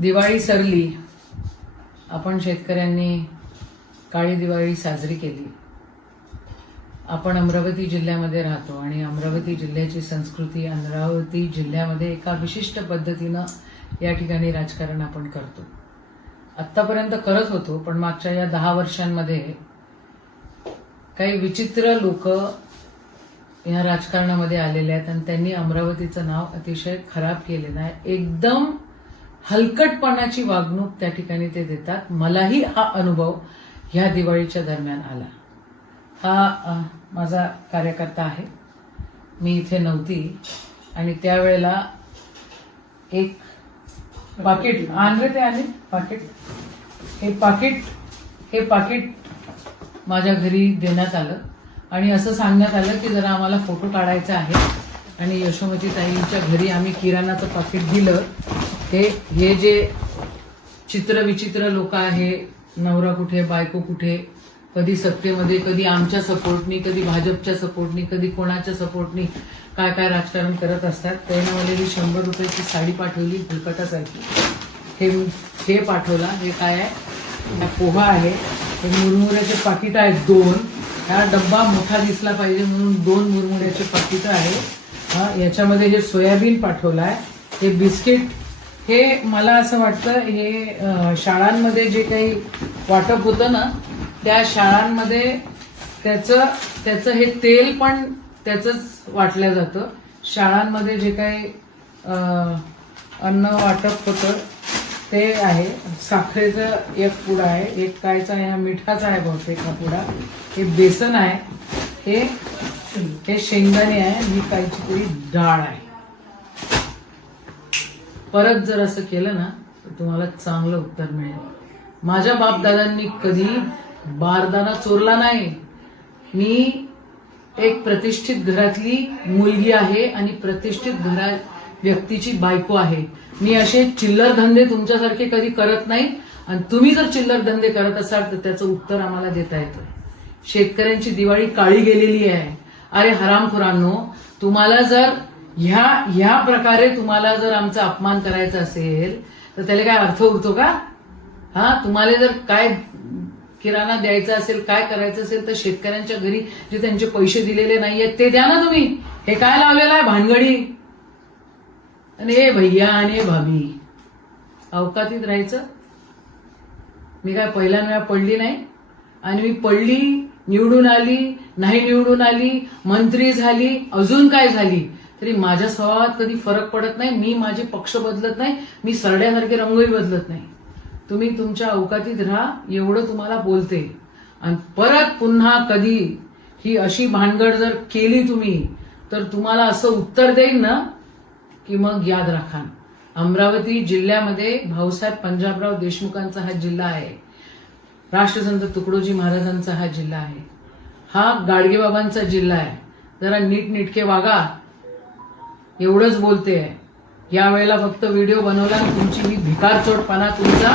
दिवाळी सरली आपण शेतकऱ्यांनी काळी दिवाळी साजरी केली आपण अमरावती जिल्ह्यामध्ये राहतो आणि अमरावती जिल्ह्याची संस्कृती अमरावती जिल्ह्यामध्ये एका विशिष्ट पद्धतीनं या ठिकाणी राजकारण आपण करतो आत्तापर्यंत करत होतो पण मागच्या या दहा वर्षांमध्ये काही विचित्र लोक या राजकारणामध्ये आलेले आहेत आणि त्यांनी अमरावतीचं नाव अतिशय खराब केलेलं आहे एकदम हलकटपणाची वागणूक त्या ठिकाणी ते देतात मलाही हा अनुभव ह्या दिवाळीच्या दरम्यान आला हा माझा कार्यकर्ता आहे मी इथे नव्हती आणि त्यावेळेला एक पाकिट आणले ते आले पाकिट हे पाकिट हे पाकिट माझ्या घरी देण्यात आलं आणि असं सांगण्यात आलं की जरा आम्हाला फोटो काढायचा आहे आणि यशोमती ताईंच्या घरी आम्ही किराणाचं पाकिट दिलं हे हे जे चित्रविचित्र लोक आहे नवरा कुठे बायको कुठे कधी सत्तेमध्ये कधी आमच्या सपोर्टनी कधी भाजपच्या सपोर्टनी कधी कोणाच्या सपोर्टनी काय काय राजकारण करत असतात त्याने मला मी शंभर रुपयाची साडी पाठवली भुलकटासारखी हे हे पाठवला हे काय आहे पोहा आहे हे मुरमुऱ्याचे पाकिटं आहेत दोन हा डब्बा मोठा दिसला पाहिजे म्हणून दोन मुरमुऱ्याचे पाकिटं आहे हा याच्यामध्ये जे सोयाबीन पाठवला आहे हे बिस्किट हे मला असं वाटतं हे शाळांमध्ये जे काही वाटप होतं ना त्या शाळांमध्ये त्याचं त्याचं हे तेल पण त्याचंच वाटलं जातं शाळांमध्ये जे काही अन्न वाटप होतं ते आहे साखरेचं एक पुडा आहे एक कायचा आहे हा मिठाचा आहे बहुतेक हा पुडा हे बेसन आहे हे हे शेंगदाणे आहे ही कायची तरी डाळ आहे परत जर असं केलं ना तर तुम्हाला चांगलं उत्तर मिळेल माझ्या बापदादांनी कधी बारदाना चोरला नाही मी एक प्रतिष्ठित घरातली मुलगी आहे आणि प्रतिष्ठित घरा व्यक्तीची बायको आहे मी असे चिल्लर धंदे तुमच्यासारखे कधी करत नाही आणि तुम्ही जर चिल्लर धंदे करत असाल तर त्याचं उत्तर आम्हाला देता येतं शेतकऱ्यांची दिवाळी काळी गेलेली आहे अरे हरामखुरांनो तुम्हाला जर ह्या ह्या प्रकारे तुम्हाला जर आमचा अपमान करायचा असेल तर त्याला काय अर्थ उरतो का हा तुम्हाला जर काय किराणा द्यायचा असेल काय करायचं असेल तर शेतकऱ्यांच्या घरी जे त्यांचे पैसे दिलेले नाहीयेत ते द्या ना तुम्ही हे काय लावलेलं आहे भानगडी आणि हे भैया आणि भाभी अवकातीत राहायचं मी काय पहिल्यांदा पडली नाही आणि मी पडली निवडून आली नाही निवडून आली मंत्री झाली अजून काय झाली तरी माझ्या स्वभावात कधी फरक पडत नाही मी माझे पक्ष बदलत नाही मी सरड्यासारखे रंगही बदलत नाही तुम्ही तुमच्या अवकातीत राहा एवढं तुम्हाला बोलते आणि परत पुन्हा कधी ही अशी भानगड जर केली तुम्ही तर तुम्हाला असं उत्तर देईन ना की मग याद राखा अमरावती जिल्ह्यामध्ये भाऊसाहेब पंजाबराव देशमुखांचा हा जिल्हा आहे राष्ट्रसंत तुकडोजी महाराजांचा हा जिल्हा आहे हा गाडगेबाबांचा जिल्हा आहे जरा नीटनेटके वागा एवढंच बोलते या वेळेला फक्त व्हिडिओ बनवला तुमची ही भिकारचोटपणा तुमचा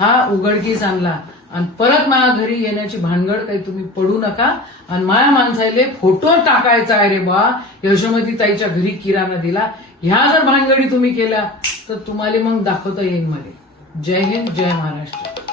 हा उघडकी सांगला आणि परत माझ्या घरी येण्याची भानगड काही तुम्ही पडू नका आणि माया माणसाले फोटो टाकायचा आहे रे बा यशोमती ताईच्या घरी किराणा दिला ह्या जर भानगडी तुम्ही केल्या तर तुम्हाला मग दाखवता येईल मला जय हिंद जय महाराष्ट्र